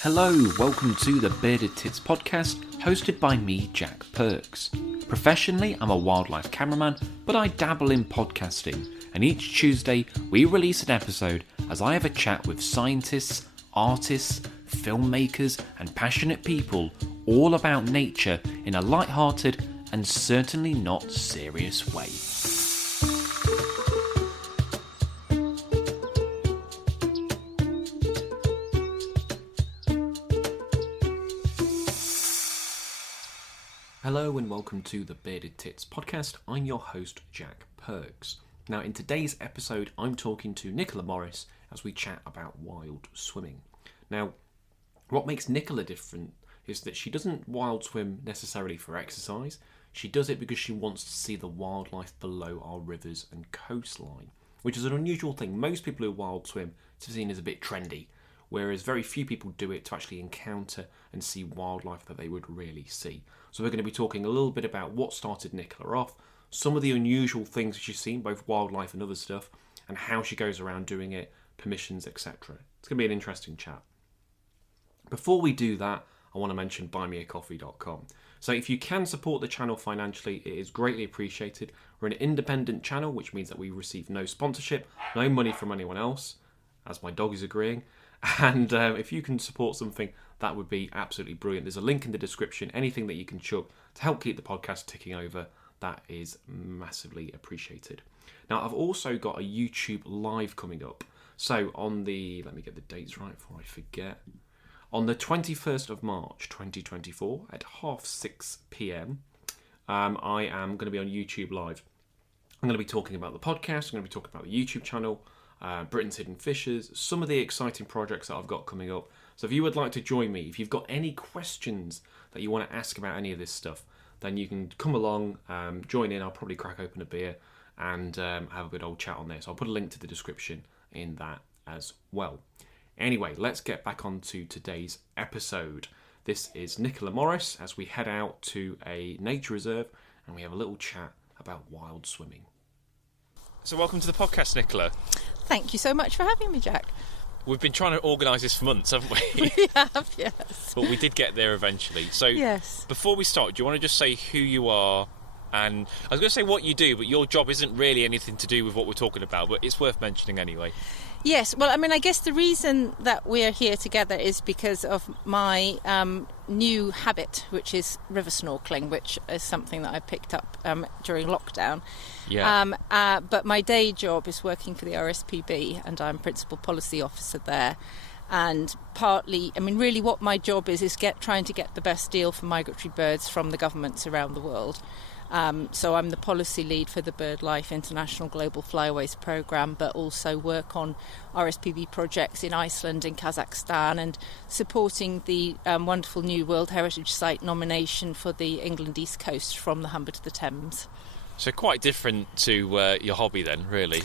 Hello, welcome to the Bearded Tits podcast, hosted by me, Jack Perks. Professionally, I'm a wildlife cameraman, but I dabble in podcasting, and each Tuesday we release an episode as I have a chat with scientists, artists, filmmakers, and passionate people all about nature in a light-hearted and certainly not serious way. Hello and welcome to the Bearded Tits podcast. I'm your host, Jack Perks. Now, in today's episode, I'm talking to Nicola Morris as we chat about wild swimming. Now, what makes Nicola different is that she doesn't wild swim necessarily for exercise. She does it because she wants to see the wildlife below our rivers and coastline, which is an unusual thing. Most people who wild swim are seen as a bit trendy, whereas very few people do it to actually encounter and see wildlife that they would really see. So we're going to be talking a little bit about what started Nicola off, some of the unusual things she's seen, both wildlife and other stuff, and how she goes around doing it, permissions, etc. It's going to be an interesting chat. Before we do that, I want to mention buymeacoffee.com. So if you can support the channel financially, it is greatly appreciated. We're an independent channel, which means that we receive no sponsorship, no money from anyone else, as my dog is agreeing. And if you can support something, that would be absolutely brilliant. There's a link in the description. Anything that you can chuck to help keep the podcast ticking over, that is massively appreciated. Now, I've also got a YouTube live coming up. So on the, let me get the dates right before I forget. On the 21st of March 2024 at 6:30 p.m, I am going to be on YouTube live. I'm going to be talking about the podcast. I'm going to be talking about the YouTube channel, Britain's Hidden Fishes, some of the exciting projects that I've got coming up. So if you would like to join me, if you've got any questions that you want to ask about any of this stuff, then you can come along, join in. I'll probably crack open a beer and have a good old chat on there. So I'll put a link to the description in that as well. Anyway, let's get back on to today's episode. This is Nicola Morris as we head out to a nature reserve and we have a little chat about wild swimming. So welcome to the podcast, Nicola. Thank you so much for having me, Jack. We've been trying to organise this for months, haven't we? We have, yes. But we did get there eventually. So yes. Before we start, do you want to just say who you are? And I was going to say what you do, but your job isn't really anything to do with what we're talking about, but it's worth mentioning anyway. Yes, well, I mean, I guess the reason that we're here together is because of my new habit, which is river snorkeling, which is something that I picked up during lockdown. Yeah. But my day job is working for the RSPB, and I'm Principal Policy Officer there. And partly, I mean, really what my job is trying to get the best deal for migratory birds from the governments around the world. So I'm the policy lead for the BirdLife International Global Flyways Programme, but also work on RSPB projects in Iceland and Kazakhstan and supporting the wonderful new World Heritage Site nomination for the England East Coast from the Humber to the Thames. So quite different to your hobby then, really.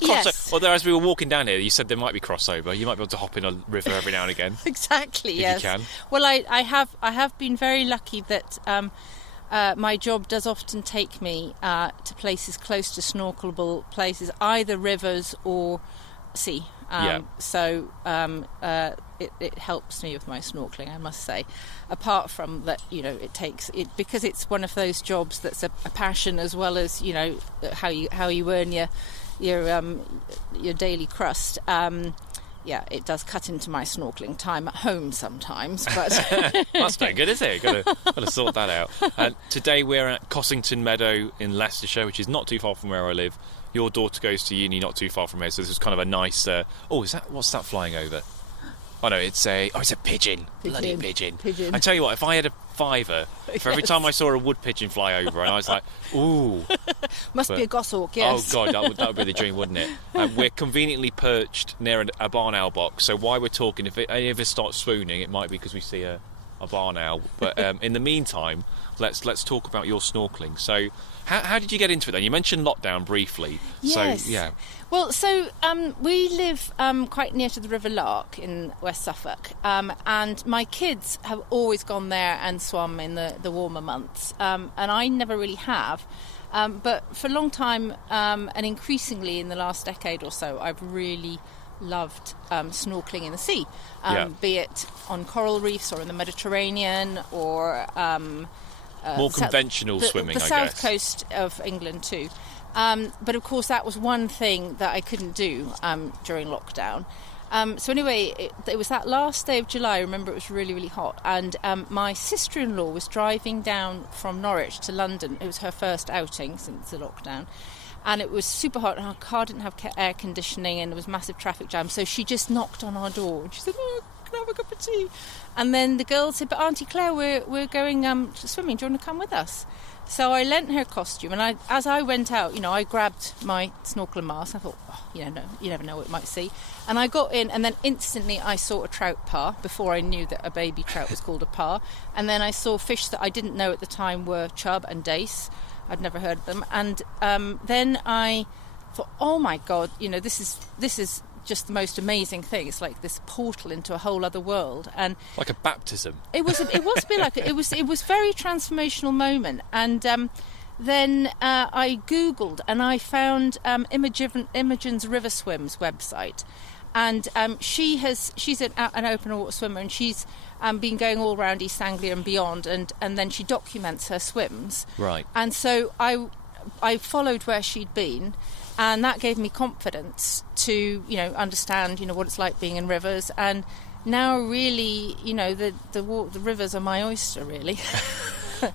Yes. Although as we were walking down here, you said there might be crossover. You might be able to hop in a river every now and again. Exactly, yes. If you can. Well, I have been very lucky that my job does often take me to places close to snorkelable places, either rivers or sea. So it helps me with my snorkeling, I must say. Apart from that, you know, it takes it because it's one of those jobs that's a passion as well as, you know, how you earn your daily crust. Yeah, it does cut into my snorkeling time at home sometimes, but that's very good, isn't it? Got to sort that out. Today we're at Cossington Meadow in Leicestershire, which is not too far from where I live. Your daughter goes to uni not too far from here, so this is kind of a nice. What's that flying over? Oh no, it's a pigeon. Bloody pigeon. I tell you what, if I had a fiver for every time I saw a wood pigeon fly over, and I was like, ooh. Must be a goshawk, yes. Oh God, that would be the dream, wouldn't it? We're conveniently perched near a barn owl box, so while we're talking, if any of us start swooning, it might be because we see a barn owl. But in the meantime, let's talk about your snorkeling. So how did you get into it then? You mentioned lockdown briefly. Yes. So, yeah. Well, we live quite near to the River Lark in West Suffolk, and my kids have always gone there and swum in the warmer months, and I never really have. But for a long time, and increasingly in the last decade or so, I've really loved snorkeling in the sea, be it on coral reefs or in the Mediterranean or more conventional swimming, the south coast of England too. But of course, that was one thing that I couldn't do during lockdown. So anyway, it was that last day of July. I remember it was really, really hot. And my sister-in-law was driving down from Norwich to London. It was her first outing since the lockdown. And it was super hot, and our car didn't have air conditioning, and there was massive traffic jam. So she just knocked on our door, and she said, "Oh, can I have a cup of tea?" And then the girl said, "But Auntie Claire, we're going swimming. Do you want to come with us?" So I lent her costume, and as I went out, I grabbed my snorkeling mask. I thought, you never know what you might see. And I got in, and then instantly I saw a trout parr before I knew that a baby trout was called a parr. And then I saw fish that I didn't know at the time were chub and dace. I'd never heard of them. And then I thought, oh my God, this is just the most amazing thing. It's like this portal into a whole other world, and like a baptism. It was a bit like it was very transformational moment. And then I googled and I found Imogen's River Swims website, and she's an open water swimmer, and she's been going all around East Anglia and beyond, and then she documents her swims. Right. And so I followed where she'd been. And that gave me confidence to, understand, what it's like being in rivers. And now, really, the rivers are my oyster, really.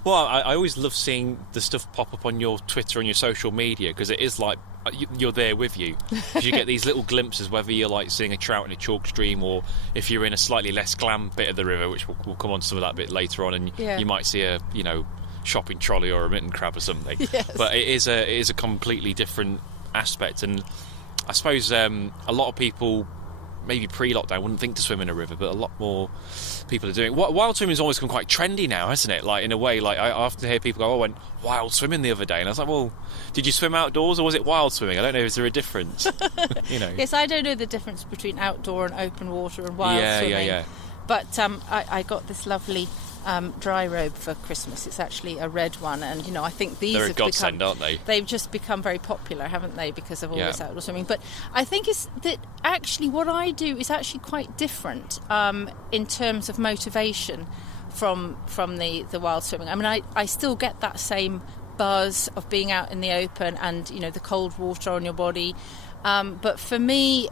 Well, I always love seeing the stuff pop up on your Twitter and your social media, because it is like you're there with you. Because you get these little glimpses, whether you're like seeing a trout in a chalk stream, or if you're in a slightly less glam bit of the river, which we'll come on to some of that a bit later on, and you might see a, shopping trolley or a mitten crab or something. Yes. But it is a completely different aspect, and I suppose a lot of people maybe pre-lockdown wouldn't think to swim in a river, but a lot more people are doing it. Wild swimming has always become quite trendy now, hasn't it? Like, in a way, like I often hear people go, "Oh, I went wild swimming the other day," and I was like, "Well, did you swim outdoors or was it wild swimming? I don't know. Is there a difference?" Yes, I don't know the difference between outdoor and open water and wild swimming. Yeah. But I got this lovely dry robe for Christmas. It's actually a red one, and I think they're a godsend, aren't they? They've just become very popular, haven't they, because of all this outdoor swimming. But I think it's that actually what I do is actually quite different in terms of motivation from the wild swimming. I mean, I still get that same buzz of being out in the open and the cold water on your body, but for me,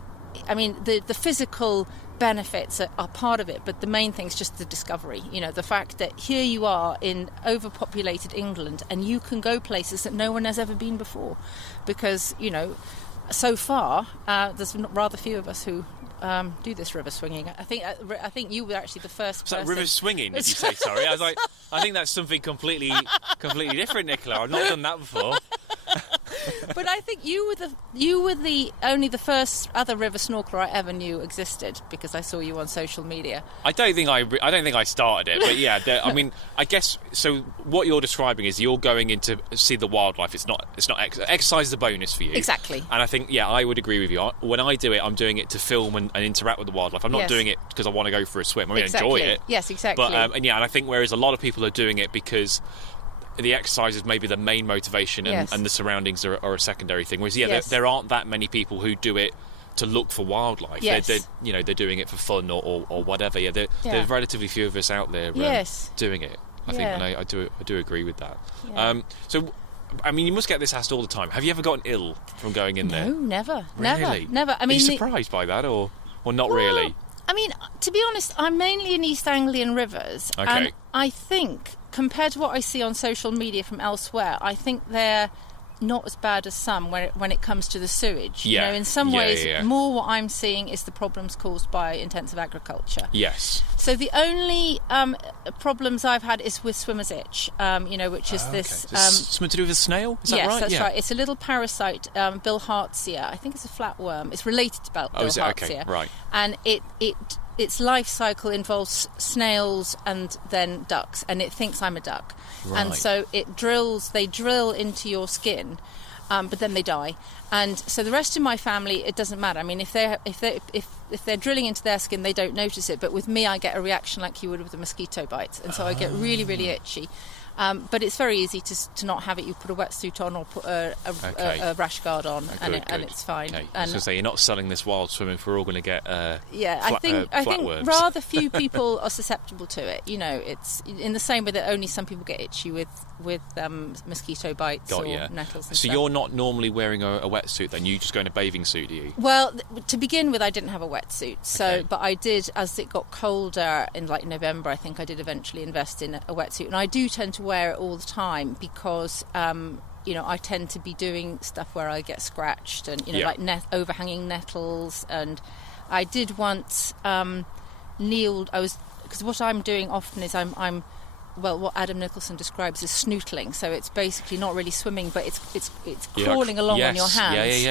I mean, the physical benefits are part of it, but the main thing is just the discovery. The fact that here you are in overpopulated England, and you can go places that no one has ever been before, because so far there's rather few of us who do this river swinging. I think you were actually the first person. Was that river swinging, did you say? Sorry, I was like, I think that's something completely different, Nicola. I've not done that before. But I think you were only the first other river snorkeler I ever knew existed, because I saw you on social media. I don't think I started it, but yeah, I mean, I guess so. What you're describing is you're going in to see the wildlife. It's not exercise is a bonus for you. Exactly. And I think I would agree with you. When I do it, I'm doing it to film and interact with the wildlife. I'm not doing it because I want to go for a swim. I mean, enjoy it. Yes, exactly. But and I think whereas a lot of people are doing it because the exercise is maybe the main motivation, and the surroundings are a secondary thing. Whereas, there aren't that many people who do it to look for wildlife. Yes. They're doing it for fun or whatever. There's relatively few of us out there doing it. I think, and I do agree with that. Yeah. So, I mean, you must get this asked all the time. Have you ever gotten ill from going in there? No, never. Really? Never. I mean, are you surprised by that, or not really? I mean, to be honest, I'm mainly in East Anglian rivers. Okay. And I think, compared to what I see on social media from elsewhere, I think they're not as bad as some when it comes to the sewage. Yeah. In some ways, more what I'm seeing is the problems caused by intensive agriculture. Yes. So the only problems I've had is with swimmer's itch, which is this... something to do with a snail? Is that right? Yes, that's right. It's a little parasite, Bilhartsia. I think it's a flatworm. It's related to Bilhartsia. Is it? Okay, right. And its life cycle involves snails and then ducks, and it thinks I'm a duck. Right. And so they drill into your skin, but then they die. And so the rest of my family, it doesn't matter. I mean, if they're drilling into their skin, they don't notice it. But with me, I get a reaction like you would with a mosquito bite, and so I get really, really itchy. But it's very easy to not have it. You put a wetsuit on or put a rash guard on, and it's fine. Okay. I was going to say, you're not selling this wild swimming if we're all going to get I think rather few people are susceptible to it. You know, it's in the same way that only some people get itchy with mosquito bites or nettles. And so stuff. you're not normally wearing a wetsuit then? You just go in a bathing suit, do you? Well, to begin with, I didn't have a wetsuit, but I did, as it got colder in like November, I think I did eventually invest in a wetsuit, and I do tend to wear it all the time because I tend to be doing stuff where I get scratched and like overhanging nettles. And I did once because what I'm doing often is I'm what Adam Nicholson describes as snootling. So it's basically not really swimming, but it's crawling along on your hands.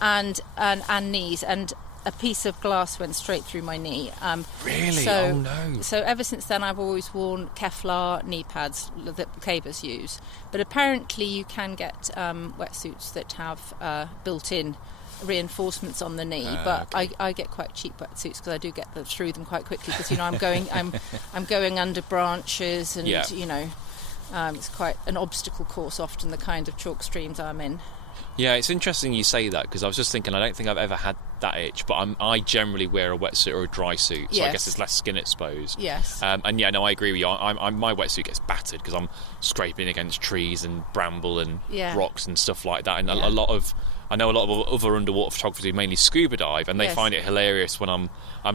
And knees. And a piece of glass went straight through my knee. Really? So, oh no! So ever since then, I've always worn Kevlar knee pads that cavers use. But apparently, you can get wetsuits that have built-in reinforcements on the knee. But I get quite cheap wetsuits because I do get through them quite quickly because I'm going under branches and it's quite an obstacle course. Often the kind of chalk streams I'm in. Yeah, it's interesting you say that because I was just thinking I don't think I've ever had that itch, but I generally wear a wetsuit or a dry suit, so I guess there's less skin exposed. Yes. I agree with you. My wetsuit gets battered because I'm scraping against trees and bramble and rocks and stuff like that. And I know a lot of other underwater photographers who mainly scuba dive, and they find it hilarious when I'm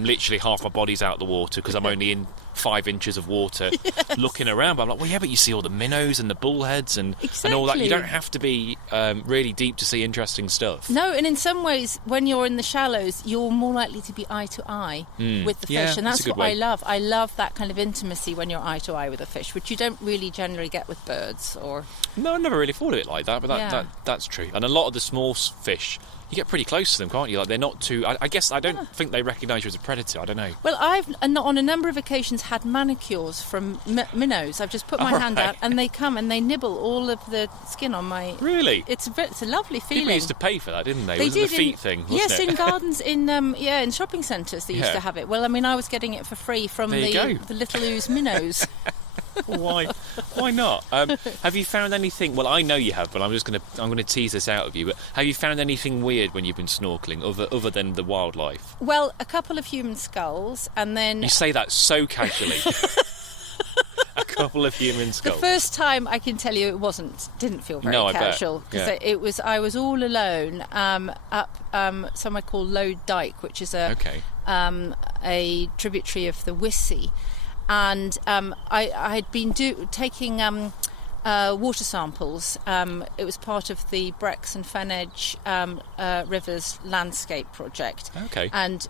literally half my body's out the water because I'm only in 5 inches of water looking around. But I'm like, well, yeah, but you see all the minnows and the bullheads and all that. You don't have to be really deep to see interesting stuff. No, and in some ways, when you're in the shallows, you're more likely to be eye to eye with the fish, and that's what I love. I love that kind of intimacy when you're eye to eye with a fish, which you don't really generally get with birds. No, I never really thought of it like that, but that's true. And a lot of the small fish, you get pretty close to them, can't you? Like, they're not too... I guess I don't think they recognise you as a predator. I don't know. Well, I've on a number of occasions had manicures from minnows. I've just put my hand out and they come and they nibble all of the skin on my... Really? It's a lovely feeling. People used to pay for that, didn't they? They was did. It the feet thing, wasn't yes, it? in gardens, in shopping centres they used to have it. Well, I mean, I was getting it for free from the little ooze minnows. Why not? Have you found anything? Well, I know you have, but I'm going to tease this out of you. But have you found anything weird when you've been snorkeling, other than the wildlife? Well, a couple of human skulls, and then you say that so casually. A couple of human skulls. The first time, I can tell you, didn't feel very casual because I was all alone up somewhere called Low Dyke, which is a tributary of the Wissey. And I had been taking water samples. It was part of the Brex and Fenedge Rivers Landscape Project. Okay. And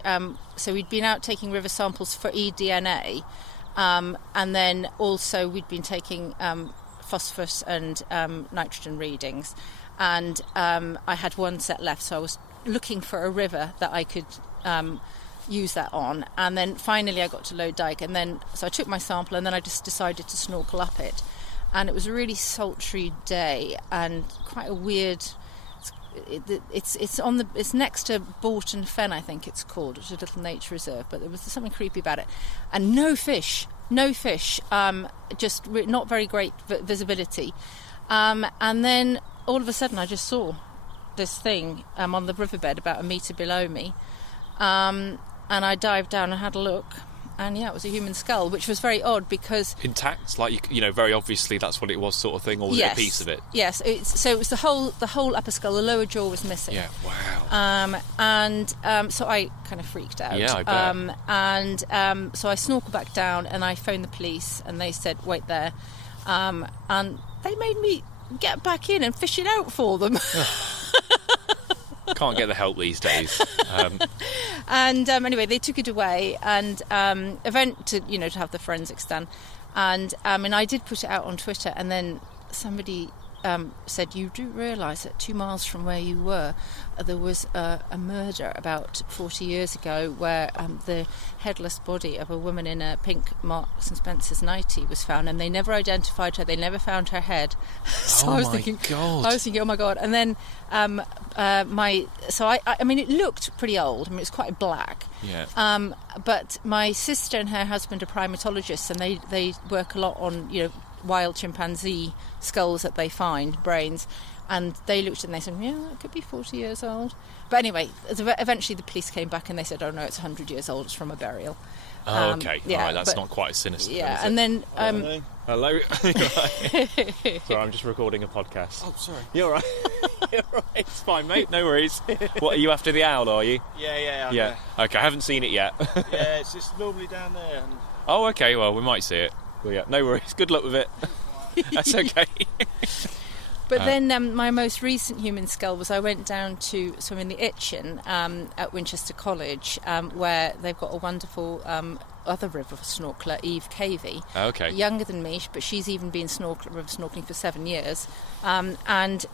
so we'd been out taking river samples for eDNA, and then also we'd been taking phosphorus and nitrogen readings. And I had one set left, so I was looking for a river that I could... use that on, and then finally I got to Low Dyke, and then so I took my sample, and then I just decided to snorkel up it, and it was a really sultry day and quite a weird. It's next to Bourton Fen, I think it's called, which is a little nature reserve, but there was something creepy about it, and no fish, just not very great visibility, and then all of a sudden I just saw this thing on the riverbed about a metre below me. And I dived down and had a look, and it was a human skull, which was very odd because intact, like very obviously that's what it was, sort of thing, or was it a piece of it? Yes, so it was the whole upper skull. The lower jaw was missing. Yeah, wow. So I kind of freaked out. Yeah, I bet. So I snorkeled back down, and I phoned the police, and they said wait there, and they made me get back in and fish it out for them. Can't get the help these days. And anyway, they took it away and to have the forensics done. And I did put it out on Twitter, and then somebody said, you do realise that 2 miles from where you were, there was a murder about 40 years ago where the headless body of a woman in a pink Marks and Spencer's nightie was found, and they never identified her, they never found her head. So I was thinking, oh my God. And then it looked pretty old. I mean, it's quite black. Yeah. But my sister and her husband are primatologists, and they work a lot on, wild chimpanzee skulls that they find, brains, and they looked at it and they said, yeah, that could be 40 years old. But anyway, eventually the police came back and they said, oh no, it's 100 years old, it's from a burial. Oh, okay. Yeah, all right, that's not quite as sinister. Yeah, then, is it? and then... Hello. Sorry, I'm just recording a podcast. Oh, sorry. You're all right. You're all right. It's fine, mate. No worries. What, are you after the owl, are you? Yeah. Okay, I haven't seen it yet. Yeah, it's just normally down there. And... Oh, okay. Well, we might see it. Well, yeah. No worries. Good luck with it. That's okay. But then my most recent human skull was I went down to swim in the Itchen at Winchester College, where they've got a wonderful other river snorkeler, Eve Cavey. Okay. Younger than me, but she's even been river snorkeling for 7 years. We went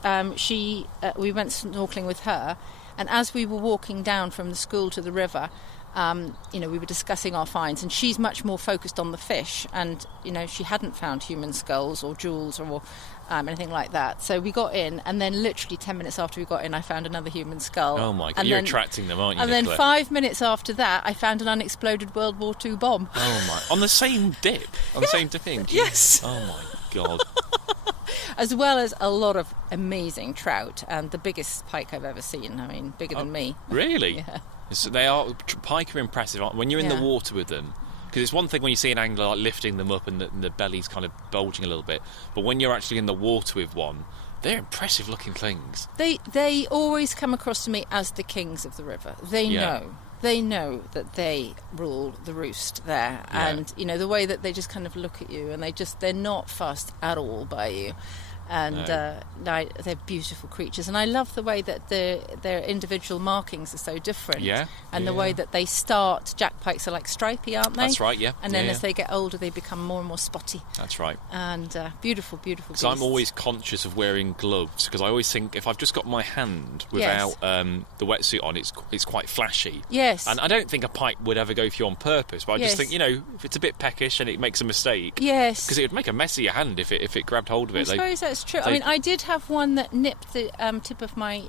snorkeling with her, and as we were walking down from the school to the river, we were discussing our finds, and she's much more focused on the fish, and she hadn't found human skulls or jewels or anything like that. So we got in, and then literally 10 minutes after we got in, I found another human skull. Oh my God, you're attracting them, aren't you, And Nicola? then 5 minutes after that, I found an unexploded World War II bomb. Oh my! On the same dip? On the same dipping? Yes. Oh my God. As well as a lot of amazing trout, and the biggest pike I've ever seen. I mean, bigger than me. Really? Yeah. So they are. Pike are impressive, aren't they? When you're in the water with them. Because it's one thing when you see an angler like lifting them up and the belly's kind of bulging a little bit, but when you're actually in the water with one, they're impressive looking things. They always come across to me as the kings of the river. They know that they rule the roost there, and the way that they just kind of look at you, and they're not fussed at all by you. And they're beautiful creatures, and I love the way that their individual markings are so different. And the way that they start. Jack pikes are like stripy, aren't they? That's right. Yeah. And then as they get older, they become more and more spotty. That's right. And beautiful, beautiful. Because I'm always conscious of wearing gloves, because I always think if I've just got my hand without the wetsuit on, it's quite flashy. Yes. And I don't think a pike would ever go for you on purpose, but I just think if it's a bit peckish and it makes a mistake. Yes. Because it would make a mess of your hand if it grabbed hold of it. I suppose that's true. I mean, I did have one that nipped the tip of my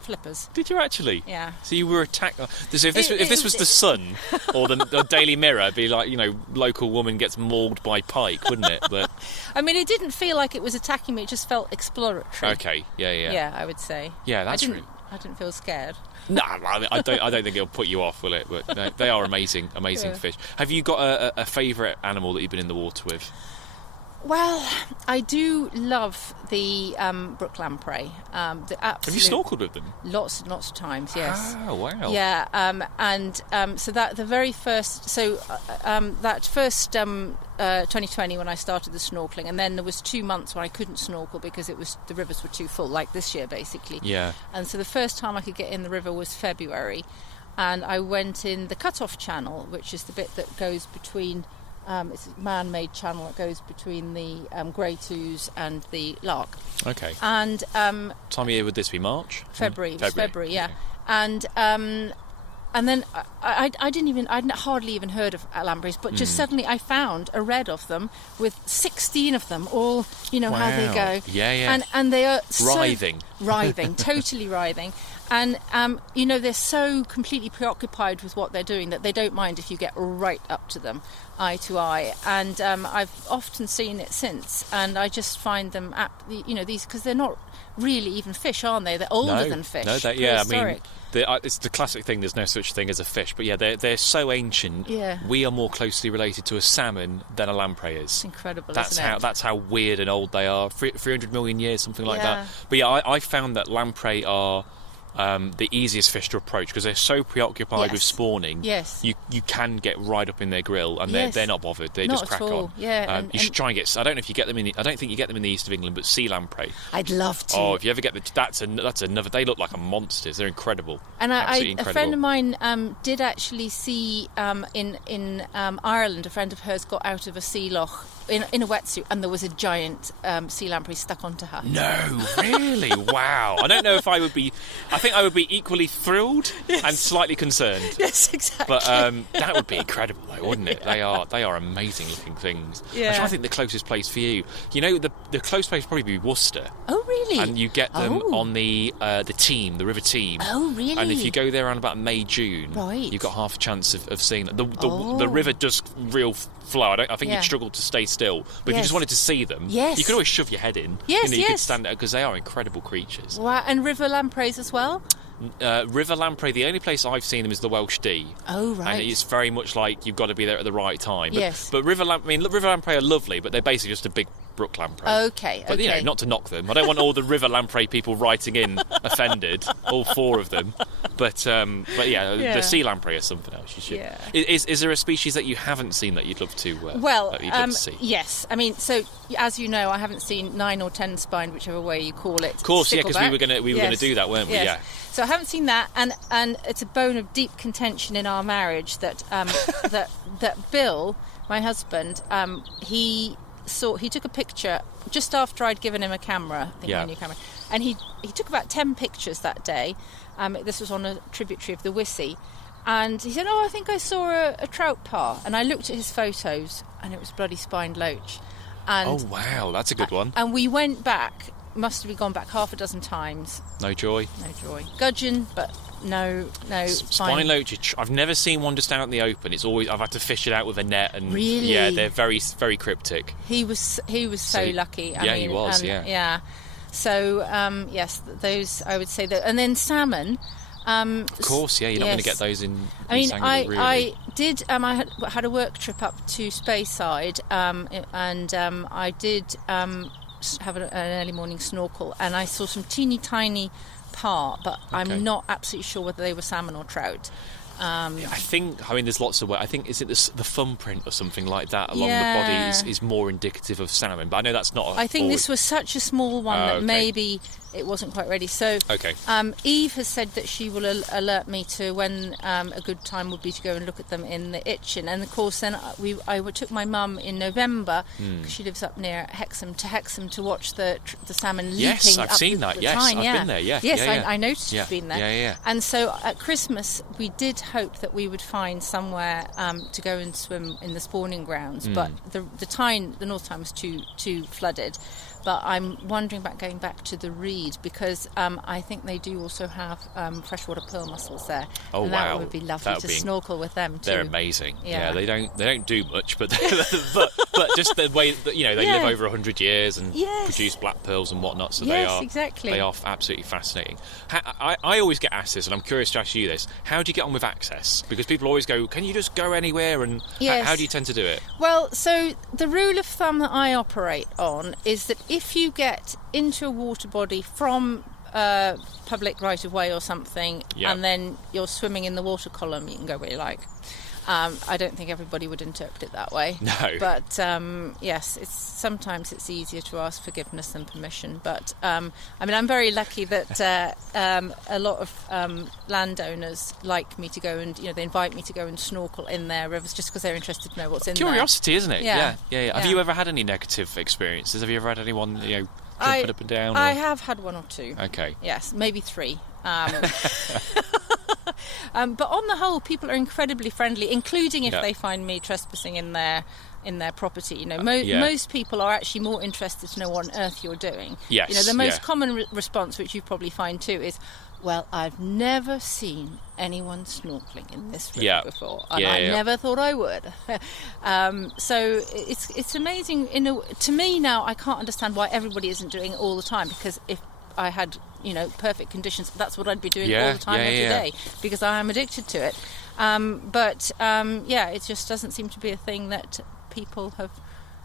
flippers. Did you actually? Yeah. So you were attacked. So if this was the Sun or the Daily Mirror, it'd be like local woman gets mauled by pike, wouldn't it? But I mean, it didn't feel like it was attacking me. It just felt exploratory. Okay. Yeah. Yeah, I would say. Yeah, that's I didn't feel scared. No, I don't think it'll put you off, will it? But they are amazing fish. Have you got a favourite animal that you've been in the water with? Well, I do love the brook lamprey. Have you snorkeled with them? Lots and lots of times, yes. Oh, wow. Yeah, so that the very first, that first 2020 when I started the snorkeling, and then there was 2 months where I couldn't snorkel because the rivers were too full, like this year basically. Yeah. And so the first time I could get in the river was February, and I went in the cut-off channel, which is the bit that goes between. It's a man-made channel that goes between the Grey Toos and the Lark. Okay. And time of year would this be? March? February. It was February, yeah. Okay. And then I'd hardly even heard of lampreys, but just suddenly I found a red of them with 16 of them, all, how they go. Yeah. And they are writhing, totally writhing. And, they're so completely preoccupied with what they're doing that they don't mind if you get right up to them, eye to eye. And I've often seen it since, and I just find them, these, because they're not really even fish, aren't they? They're older than fish. No, I mean, it's the classic thing, there's no such thing as a fish, but yeah, they're so ancient. Yeah. We are more closely related to a salmon than a lamprey is. It's incredible, isn't it? That's how weird and old they are. 300 million years, something like that. Yeah. But yeah, I found that lamprey are the easiest fish to approach because they're so preoccupied with spawning. Yes. You can get right up in their grill and they're not bothered. They not just crack at all. on. Yeah. You should try and get. I don't know if you get them I don't think you get them in the east of England, but sea lamprey. I'd love to. Oh, if you ever get that's another. They look like monsters. They're incredible. And incredible. A friend of mine did actually see in Ireland. A friend of hers got out of a sea loch in a wetsuit, and there was a giant sea lamprey stuck onto her. No, really? Wow. I don't know if I would be. I think I would be equally thrilled and slightly concerned. Yes, exactly. But that would be incredible, though, wouldn't it? Yeah. They are amazing looking things. Yeah. I'm trying to think the closest place for you. The closest place would probably be Worcester. Oh, really? And you get them on the Team, the River Team. Oh, really? And if you go there around about May, June, right, you've got half a chance of seeing that. The river does real flow. I think you'd struggle to stay still still. But if you just wanted to see them, Yes. you could always shove your head in. Yes, you could yes. stand there, because they are incredible creatures. Wow, and river lampreys as well? River lamprey, the only place I've seen them is the Welsh Dee. Oh, right. And it's very much like you've got to be there at the right time. But, Yes. But river lamprey are lovely, but they're basically just a big brook lamprey. Okay, But, you know, not to knock them. I don't want all the river lamprey people writing in offended, all 4 of them. But yeah, the sea lamprey is something else you should. Yeah. Is there a species that you haven't seen that you'd love to that you'd love to see? Yes. I mean, so as you know, I haven't seen 9 or 10 spined, whichever way you call it. Of course, yeah, because we were stickleback. going to do that, weren't we? Yes. Yeah. So I haven't seen that, and it's a bone of deep contention in our marriage that that Bill, my husband, he took a picture just after I'd given him a camera, I think a new camera, and he took about 10 pictures that day. This was on a tributary of the Wissey, and he said, "Oh, I think I saw a trout par," and I looked at his photos, and it was bloody spined loach. And, oh wow, that's a good one. And we went back. Must have gone back half a dozen times. No joy. No joy. Gudgeon, but no. Spine loach. I've never seen one just out in the open. It's always I've had to fish it out with a net, and really, yeah, they're very very cryptic. He was so lucky. I mean, he was. Yeah. So yes, those I would say that, and then salmon. Of course, yeah, you're not going to get those in. I mean, Sangre, really. I did. I had a work trip up to Speyside, and I did. Have an early morning snorkel, and I saw some teeny tiny par, but I'm not absolutely sure whether they were salmon or trout. I mean, there's lots of ways. I think, is it the thumbprint or something like that along the body is more indicative of salmon, but I know that's not. I think this was such a small one that okay. maybe it wasn't quite ready. So Eve has said that she will alert me to when a good time would be to go and look at them in the Itchen. And of course then I took my mum in November, because she lives up near Hexham to watch the salmon leaping. Yes, I've up seen that. Yes, I've been there. Yeah, yes, yeah. I noticed you've been there. Yeah. And so at Christmas we did hope that we would find somewhere to go and swim in the spawning grounds, but the North Tyne was too flooded. But I'm wondering about going back to the Reed, because I think they do also have freshwater pearl mussels there. Oh, and wow. that would be lovely to snorkel with them too. They're amazing. Yeah. They don't do much, but but just the way that they live over 100 years and produce black pearls and whatnot. So they are absolutely fascinating. I always get asked this, and I'm curious to ask you this: how do you get on with access? Because people always go, "Can you just go anywhere?" And how do you tend to do it? Well, so the rule of thumb that I operate on is that if you get into a water body from public right of way or something, and then you're swimming in the water column, you can go where you like. I don't think everybody would interpret it that way. No. But yes, sometimes it's easier to ask forgiveness than permission. But I mean, I'm very lucky that a lot of landowners like me to go and they invite me to go and snorkel in their rivers just because they're interested to know what's in there. Curiosity, isn't it? Yeah. Have you ever had any negative experiences? Have you ever had anyone jumping up and down? I have had 1 or 2. Okay. Yes, maybe 3. But on the whole, people are incredibly friendly, including if they find me trespassing in their property. Most people are actually more interested to know what on earth you're doing. Yes. The most common response, which you probably find too, is, "Well, I've never seen anyone snorkeling in this river before, and I never thought I would." So it's amazing. To me now, I can't understand why everybody isn't doing it all the time, because if I had perfect conditions, that's what I'd be doing all the time every day, because I am addicted to it. But it just doesn't seem to be a thing that people have.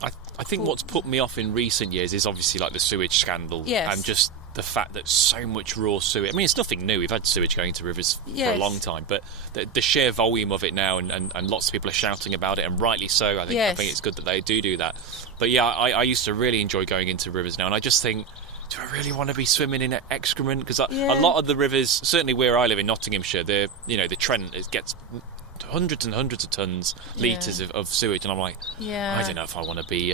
I think what's put me off in recent years is obviously like the sewage scandal, and just the fact that so much raw sewage. I mean, it's nothing new. We've had sewage going to rivers for a long time, but the sheer volume of it now, and lots of people are shouting about it, and rightly so. I think it's good that they do that. But I used to really enjoy going into rivers now, and I just think, do I really want to be swimming in excrement? Because a lot of the rivers, certainly where I live in Nottinghamshire, the Trent, it gets hundreds and hundreds of litres of sewage, and I'm like, I don't know if I want to be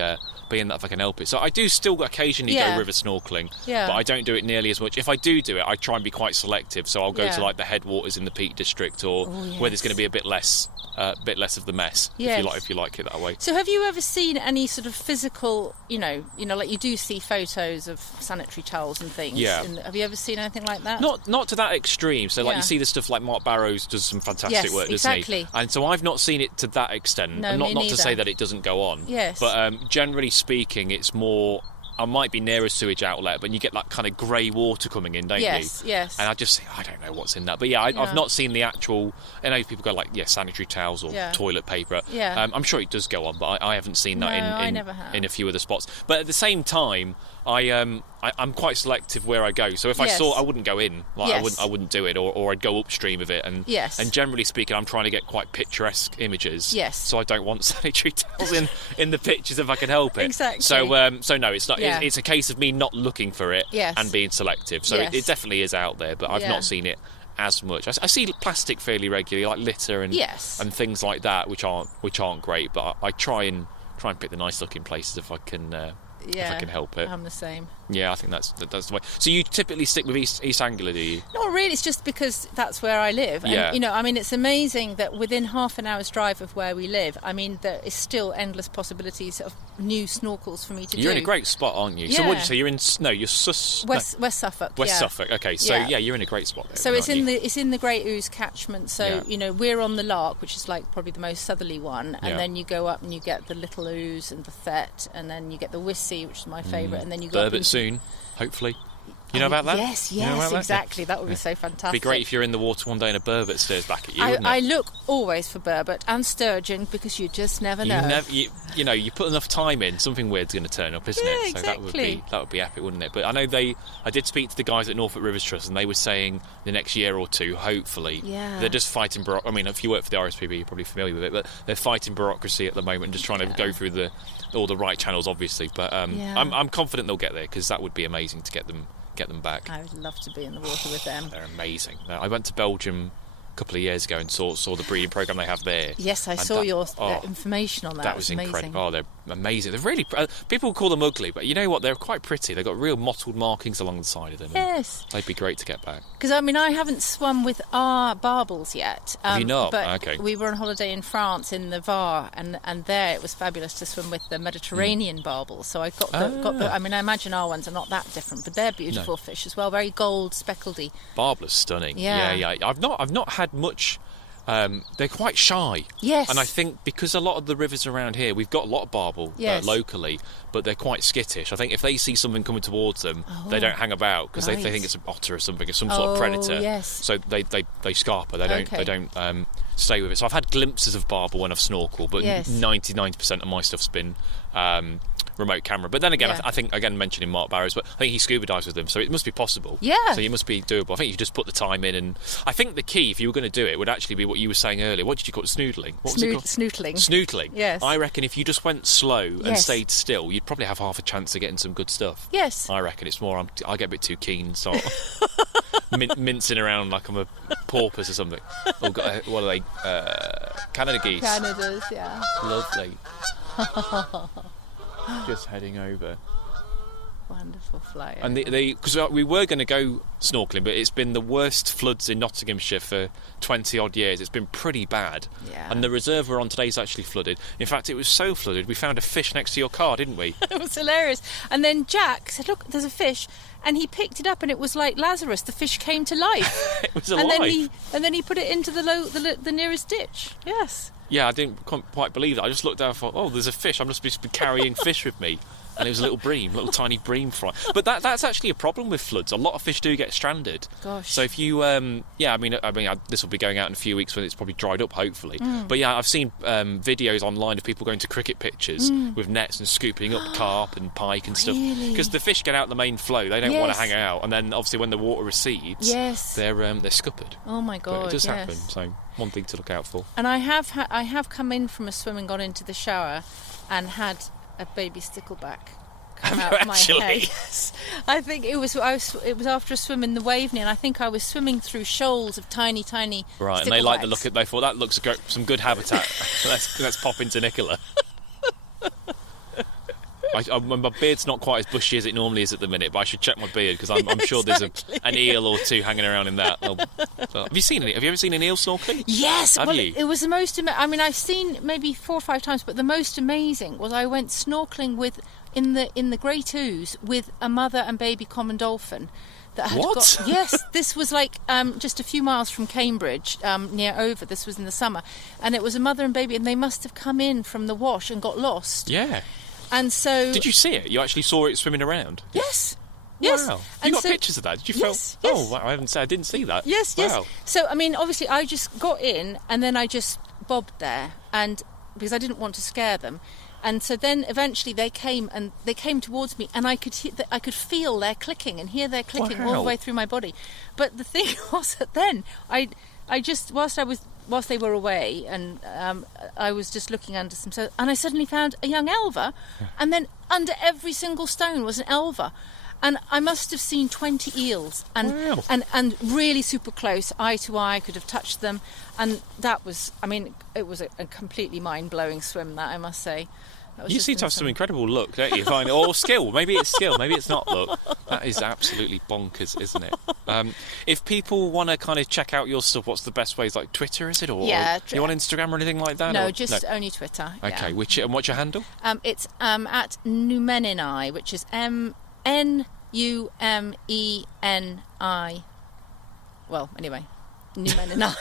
being that if I can help it. So I do still occasionally go river snorkeling, but I don't do it nearly as much. If I do it, I try and be quite selective. So I'll go to like the headwaters in the Peak District, or where there's going to be a bit less of the mess, if you like it that way. So have you ever seen any sort of physical, like you do see photos of sanitary towels and things? Yeah. Have you ever seen anything like that? Not to that extreme. So like you see the stuff like Mark Barrows does some fantastic work, doesn't exactly. he? And so I've not seen it to that extent. No, and not me to say that it doesn't go on. Yes. But generally speaking, it's more... I might be near a sewage outlet, but you get that kind of grey water coming in, don't you? Yes. And I just think, I don't know what's in that. But I've not seen the actual... I know people go like, sanitary towels or toilet paper. Yeah. I'm sure it does go on, but I haven't seen that I never have. in a few other spots. But at the same time, I'm quite selective where I go. So if I saw, I wouldn't go in. Like I wouldn't do it, or I'd go upstream of it. And generally speaking, I'm trying to get quite picturesque images. Yes. So I don't want sanitary towels in the pictures if I can help it. Exactly. So no, it's not. It's a case of me not looking for it and being selective. So it definitely is out there, but I've not seen it as much. I see plastic fairly regularly, like litter and things like that, which aren't great. But I try and pick the nice looking places if I can. If I can help it. I'm the same. Yeah, I think that's the way. So you typically stick with East Anglia, do you? Not really, it's just because that's where I live. And, it's amazing that within half an hour's drive of where we live, there is still endless possibilities of new snorkels for me to do. You're in a great spot, aren't you? Yeah. So what did you say? You're in... No, you're West Suffolk. West Suffolk, okay. So, you're in a great spot there. So it's in the Great Ouse catchment. So, we're on the Lark, which is like probably the most southerly one. And then you go up and you get the Little Ouse and the Thet, and then you get the Wissey, which is my favourite. And then you go Burbot soon, hopefully. You know about that? Yes, exactly. That would be so fantastic. It'd be great if you're in the water one day and a burbot stares back at you, wouldn't it? I look always for burbot and sturgeon because you just never know. You put enough time in, something weird's going to turn up, isn't it? So exactly. that would be epic, wouldn't it? But I know I did speak to the guys at Norfolk Rivers Trust, and they were saying the next year or two, hopefully, they're just fighting if you work for the RSPB, you're probably familiar with it, but they're fighting bureaucracy at the moment, just trying to go through all the right channels, obviously. But I'm confident they'll get there, because that would be amazing to get them back. I would love to be in the water with them. They're amazing. I went to Belgium a couple of years ago and saw the breeding programme they have there. Yes, I saw your information on that. That was amazing. Incredible. Oh, they're amazing. They're really... people call them ugly, but you know what? They're quite pretty. They've got real mottled markings along the side of them. Yes. They'd be great to get back. Because, I haven't swum with our barbels yet. Have you not? But okay. We were on holiday in France in the Var, and there it was fabulous to swim with the Mediterranean barbels. So I got the... I imagine our ones are not that different, but they're beautiful fish as well. Very gold, speckledy. Barbel's stunning. Yeah. I've not had much... they're quite shy. Yes. And I think because a lot of the rivers around here, we've got a lot of barbel locally, but they're quite skittish. I think if they see something coming towards them, they don't hang about, because they think it's an otter or something, or some sort of predator. Yes. So they scarper. They don't stay with it. So I've had glimpses of barbel when I've snorkeled, but 99% of my stuff's been remote camera. But then again, I think, again, mentioning Mark Barrows, but I think he scuba dives with them, so it must be possible. Yeah. So it must be doable. I think you just put the time in, and I think the key, if you were going to do it, would actually be what you were saying earlier. What did you call it? Snoodling? What was it called? Snootling. Snootling. Yes. I reckon if you just went slow and stayed still, you'd probably have half a chance of getting some good stuff. Yes. I reckon it's more, I get a bit too keen, so mincing around like I'm a porpoise or something. Or what are they? Canada geese. Canadas, yeah. Lovely. Just heading over. Wonderful fly. And because we were going to go snorkeling, but it's been the worst floods in Nottinghamshire for 20 odd years. It's been pretty bad. Yeah. And the reserve we're on today is actually flooded. In fact, it was so flooded we found a fish next to your car, didn't we? It was hilarious. And then Jack said, "Look, there's a fish." And he picked it up, and it was like Lazarus. The fish came to life. It was alive. And then he put it into the nearest ditch. Yes. Yeah, I didn't quite believe it. I just looked down and thought, oh, there's a fish. I must be carrying fish with me. And it was a little tiny bream fry. But that's actually a problem with floods. A lot of fish do get stranded. Gosh. So if you, this will be going out in a few weeks when it's probably dried up, hopefully. But yeah, I've seen videos online of people going to cricket pitches with nets and scooping up carp and pike and stuff. Really? Because the fish get out the main flow. They don't want to hang out. And then obviously when the water recedes, they're scuppered. Oh my God! But it does happen. So one thing to look out for. And I have come in from a swim and gone into the shower, and had a baby stickleback come out of my head. Yes. I think it was after a swim in the Waveney, and I think I was swimming through shoals of tiny right, and they like the look at. They thought that looks some good habitat. let's pop into Nicola. My beard's not quite as bushy as it normally is at the minute, but I should check my beard because I'm sure there's an eel or two hanging around in that. Have you ever seen an eel snorkeling? Yes. Have you? It was the most. I mean, I've seen maybe 4 or 5 times, but the most amazing was I went snorkeling in the Great Ouse with a mother and baby common dolphin. Yes, this was like just a few miles from Cambridge, near Over. This was in the summer, and it was a mother and baby, and they must have come in from the wash and got lost. Yeah. And so, did you see it? You actually saw it swimming around? Yes. Wow. You got pictures of that? Did you yes, film? yes. Oh, wow, I didn't see that. Yes, wow. yes. So, I mean, obviously, I just got in, and then I just bobbed there, and because I didn't want to scare them. And so then eventually they came towards me, and I could feel their clicking and hear their clicking all the way through my body. But the thing was that then I just whilst they were away, and I was just looking under some stones, and I suddenly found a young elver, and then under every single stone was an elver. And I must have seen 20 eels, and really super close, eye to eye. I could have touched them, and that was, I mean, it was a completely mind-blowing swim, that I must say. You seem to have some incredible luck, don't you? Or skill. Maybe it's skill. Maybe it's not luck. That is absolutely bonkers, isn't it? If people want to kind of check out your stuff, what's the best ways? Like Twitter, is it? Or you on Instagram or anything like that? No, only Twitter. Okay, yeah. And what's your handle? It's at Numenini, which is Numeni. Well, anyway, Numenini.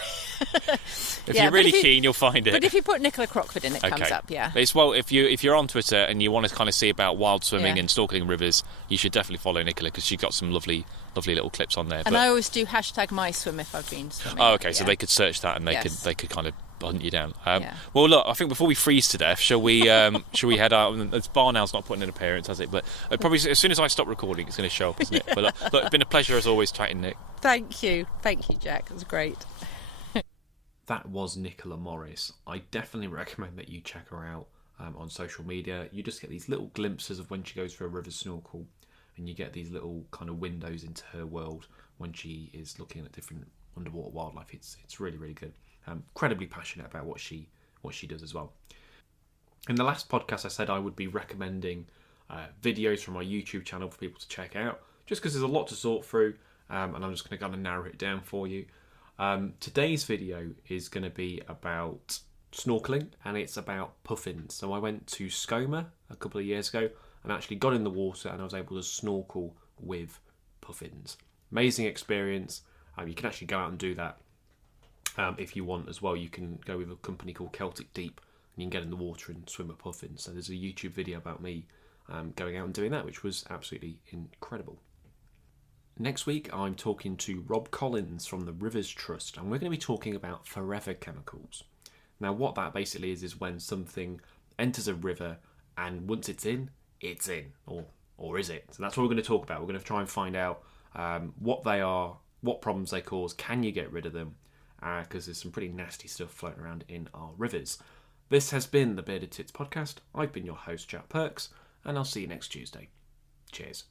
If you're really keen, you'll find it. But if you put Nicola Crockford in, it comes up. Yeah. If you're on Twitter and you want to kind of see about wild swimming and snorkeling rivers, you should definitely follow Nicola because she's got some lovely little clips on there. And I always do #MySwim if I've been swimming. Oh, okay. So they could search that and they could kind of hunt you down. Well, look, I think before we freeze to death, shall we head out? This bar now's not putting an appearance, has it? But probably as soon as I stop recording, it's going to show up, isn't it? But look, it's been a pleasure as always chatting, Nick. Thank you, Jack. It was great. That was Nicola Morris. I definitely recommend that you check her out on social media. You just get these little glimpses of when she goes for a river snorkel, and you get these little kind of windows into her world when she is looking at different underwater wildlife. It's really, really good. Incredibly passionate about what she does as well. In the last podcast, I said I would be recommending videos from my YouTube channel for people to check out, just because there's a lot to sort through, and I'm just going to kind of narrow it down for you. Today's video is going to be about snorkeling, and it's about puffins. So I went to Skoma a couple of years ago and actually got in the water, and I was able to snorkel with puffins. Amazing experience. You can actually go out and do that if you want as well. You can go with a company called Celtic Deep, and you can get in the water and swim with puffins. So there's a YouTube video about me going out and doing that, which was absolutely incredible. Next week, I'm talking to Rob Collins from the Rivers Trust, and we're going to be talking about forever chemicals. Now, what that basically is when something enters a river, and once it's in, or is it? So that's what we're going to talk about. We're going to try and find out what they are, what problems they cause, can you get rid of them, because there's some pretty nasty stuff floating around in our rivers. This has been the Bearded Tits Podcast. I've been your host, Jack Perks, and I'll see you next Tuesday. Cheers.